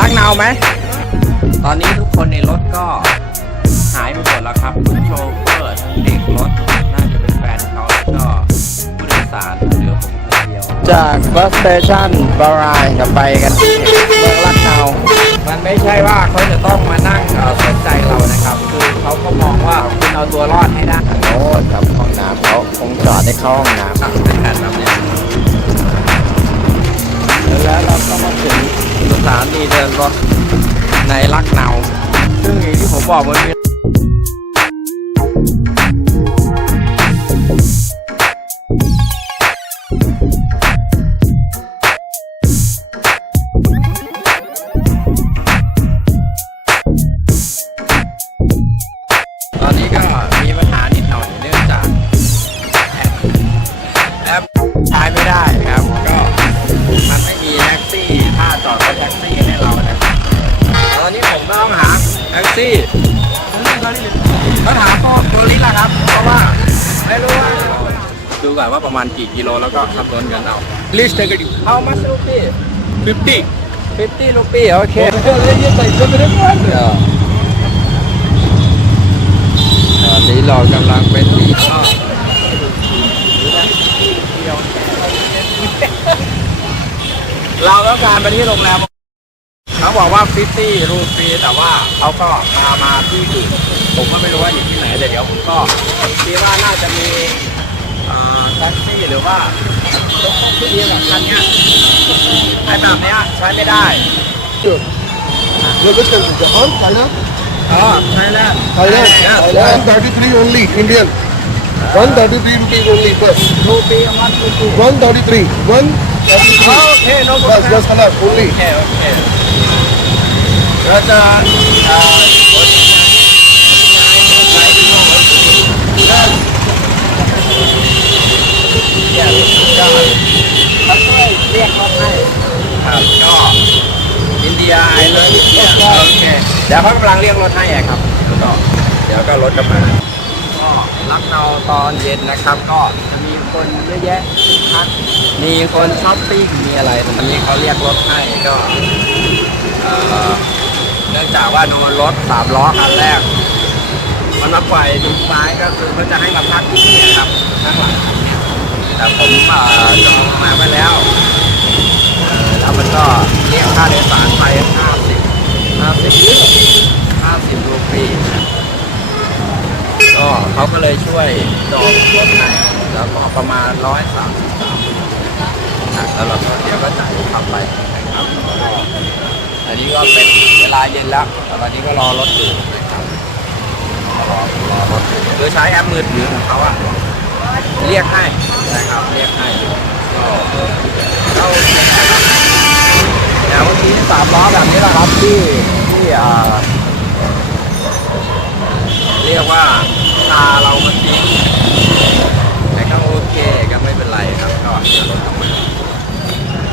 รักนาวไหม ตอนนี้ทุกคนในรถก็หายไปหมดแล้วครับคุณโชเฟอร์ทั้งเด็กรถ น่าจะเป็นแฟนเขาแล้วก็ผู้โดยสารเหลือผมคนเดียว จากบัสสเตชันบารายจะไปกันที่เมืองลักนาว มันไม่ใช่ว่าเขาจะต้องมานั่งเอ่อสนใจเรานะครับ คือเขาก็มองว่าคุณเอาตัวรอดให้ได้โอ้ครับห้องน้ำเขาคงจอดให้เข้าห้องน้ำเป็นแผ่นแบบนี้แสถานีเดินรถในลักเนาซึ่งอย่างที่ผมบอกมันมี ก็ต้องหาแท็กซี่ก็ถามก็ตัวลิสละครับ เพราะว่าไม่รู้ว่าดูก่อนว่าประมาณกี่กิโลแล้วก็ขับรถกันเอา Please take it. How much rupee 50. 50 rupee โอเคตอนนี้เรากำลังไปที่เราต้องการไปที่โรงแรม เขาบอกว่าฟิตี้รูปีแต่ว่าเขาก็พามาที่อื่นผมก็ไม่รู้ว่าอยู่ที่ไหนแต่เดี๋ยวผมก็คิดว่าน่าจะมีเอ่อแท็กซี่หรือว่าที่แบบคันเนี้ยไอ้แบบเนี้ยใช้ไม่ได้ Look at this. Japan, Thailand. อ๋อใช้แล้ว Thailand. Yes. Thailand. 133 only. Indian. 133 rupees only. Bus. รูปีวันรูปี 133. 133. โอเคโน้ต Bus, bus halal only. โอเคโอเคเราจะเอ่อเขาช่วยเรียกรถให้ครับก็อินเดียไอเลนด์อินเดียโอเคเดี๋ยวเขากำลังเรียกรถให้อะครับก็เดี๋ยวก็รถกำลังก็รักเราตอนเย็นนะครับ ก็จะมีคนเยอะแยะคักมีคนช้อปปิ้งมีอะไรตรงนี้เขาเรียกรถให้ก็ เอ่อ เนื่องจากว่าโดนรถสามล้อคันแรก มันมาปล่อยดูซ้ายก็คือเขาจะให้มาพักที่นี่นะครับข้างหลังแต่ผมจองมาไว้แล้วแล้วมันก็เรียกค่าโดยสารไปห้าสิบห้าสิบห้าสิบรูปีก็เขาก็เลยช่วยจองรถให้แล้วก็ประมาณร้อยสามสิบสามแล้วเราก็เดี๋ยวก็จ่ายขับไปนะครับ อันนี้ก็เป็นเวลาเย็นแล้วแต่วันนี้ก็รอรถอยู่นะครับรอรอรถโดยใช้แอปมือถือของเขาอะเรียกให้นะครับเรียกให้ก็เราแนวที่สามล้อแบบนี้แหละครับที่ที่อ่าเรียกว่าพาเรามาทิ้แต่ก็โอเคก็ไม่เป็นไรครับก็เดี๋ยวรถกลับมา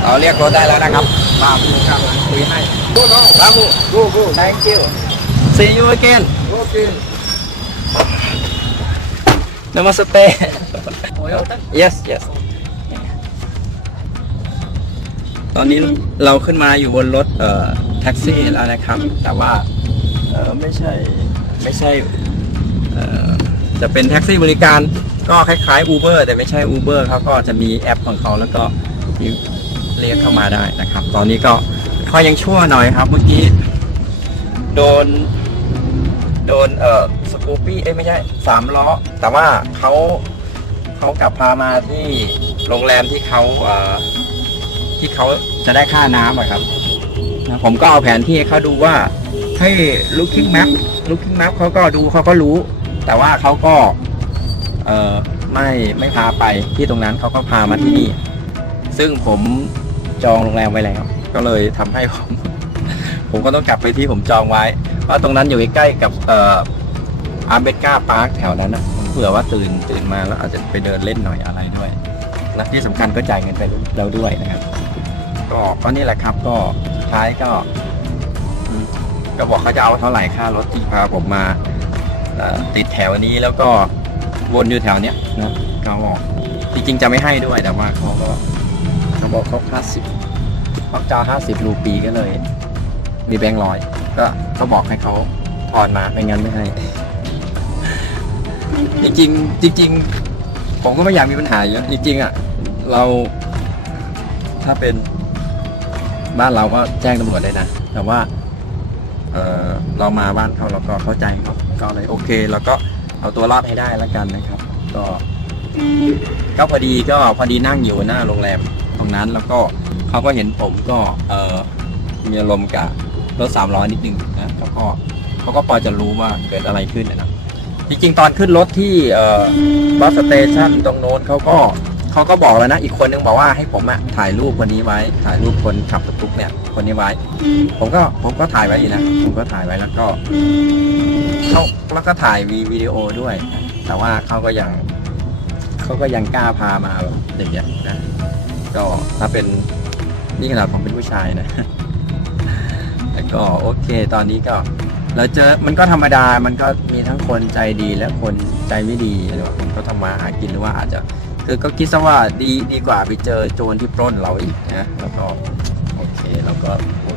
เราเรียกรถได้แล้วนะครับบาบูกำลัง คุยให้ Go now. บาบู Go, go. thank you see you again Okay. Namaste. yes yes ตอนนี้เราขึ้นมาอยู่บนรถเอ่อแท็กซี่แล้วนะครับ แต่ว่าเอ่อไม่ใช่ไม่ใช่เอ่อจะเป็นแท็กซี่บริการก็คล้ายๆ Uber แต่ไม่ใช่ Uber เขาก็จะมีแอปของเขาแล้วก็มีเรียกเข้ามาได้นะครับ ตอนนี้ก็ เขายังชั่วหน่อยครับ เมื่อกี้โดน โดนเอ่อสกูปี้เอ้ยไม่ใช่สามล้อ แต่ว่าเขาเขากลับพามาที่โรงแรมที่เขาเอ่อที่เขาจะได้ค่าน้ำอะครับนะผมก็เอาแผนที่ให้เขาดูว่า ให้ looking map looking map เขาก็ดูเขาก็รู้ แต่ว่าเขาก็ เอ่อไม่ไม่พาไปที่ตรงนั้นเขาก็พามาที่นี่ ซึ่งผมจองโรงแรมไว้แล้ว ก็เลยทำให้ผมผมก็ต้องกลับไปที่ผมจองไว้เพราตรงนั้นอยู่ใกล้ๆกับเอ่ออาร์เบกาพาร์คแถวนั้นนะเผื่อว่าตื่นตื่นมาแล้วอาจจะไปเดินเล่นหน่อยอะไรด้วย และที่สำคัญก็จ่ายเงินไปแล้วด้วยนะครับ ก็ก็นี่แหละครับ ก็ท้ายก็ก็บอกเขาจะเอาเท่าไหร่ค่ารถที่พาผมมาติดแถวนี้แล้วก็วนอยู่แถวเนี้ยนะเขาบอกจริงๆจะไม่ให้ด้วยแต่ว่าเขาก็เขาบอกเขาห้าสิบ ขาจะห้าสิบรูปีก็เลย มีแบงค์ร้อยก็ก็บอกให้เขาทอนมาไม่งั้นไม่ให้ จริงจริงๆผมก็ไม่อยากมีปัญหาเยอะจริงๆอะเรา ถ้าเป็นบ้านเราก็แจ้งตำรวจได้นะ แต่ว่า เออเรามาบ้านเขาเราก็เข้าใจเขาก็เลยโอเคเราก็เอาตัวรอดให้ได้แล้วกันนะครับ ก็ก็พอดีก็พอดีนั่งอยู่หน้าโรงแรมตรงนั้นแล้วก็ เขาก็เห็นผมก็เออมีอารมณ์กับรถสามล้อนิดนึงนะแล้วก็เขาก็พอจะรู้ว่าเกิดอะไรขึ้นนะจริงๆตอนขึ้นรถที่เอ่อบัสสเตชันตรงโน้นเขาก็เขาก็บอกแล้วนะ อีกคนนึงบอกว่าให้ผมอะถ่ายรูปคนนี้ไว้ ถ่ายรูปคนขับตุ๊กเนี่ย คนนี้ไว้ ผมก็ผมก็ถ่ายไว้อยู่นะผมก็ถ่ายไว้แล้วก็เขาแล้วก็ถ่ายวีวิดีโอด้วย แต่ว่าเขาก็ยังเขาก็ยังกล้าพามาแบบอย่างเงี้ยนะก็ถ้าเป็น นี่ขนาดผมเป็นผู้ชายนะ แล้วก็โอเค ตอนนี้ก็ เราเจอมันก็ธรรมดา มันก็มีทั้งคนใจดีและคนใจไม่ดีหรือว่าคนก็ทำมาหากินหรือว่าอาจจะคือก็คิดซะว่าดีดีกว่าไปเจอโจรที่ปล้นเราอีกนะ แล้วก็โอเค แล้วก็โอเ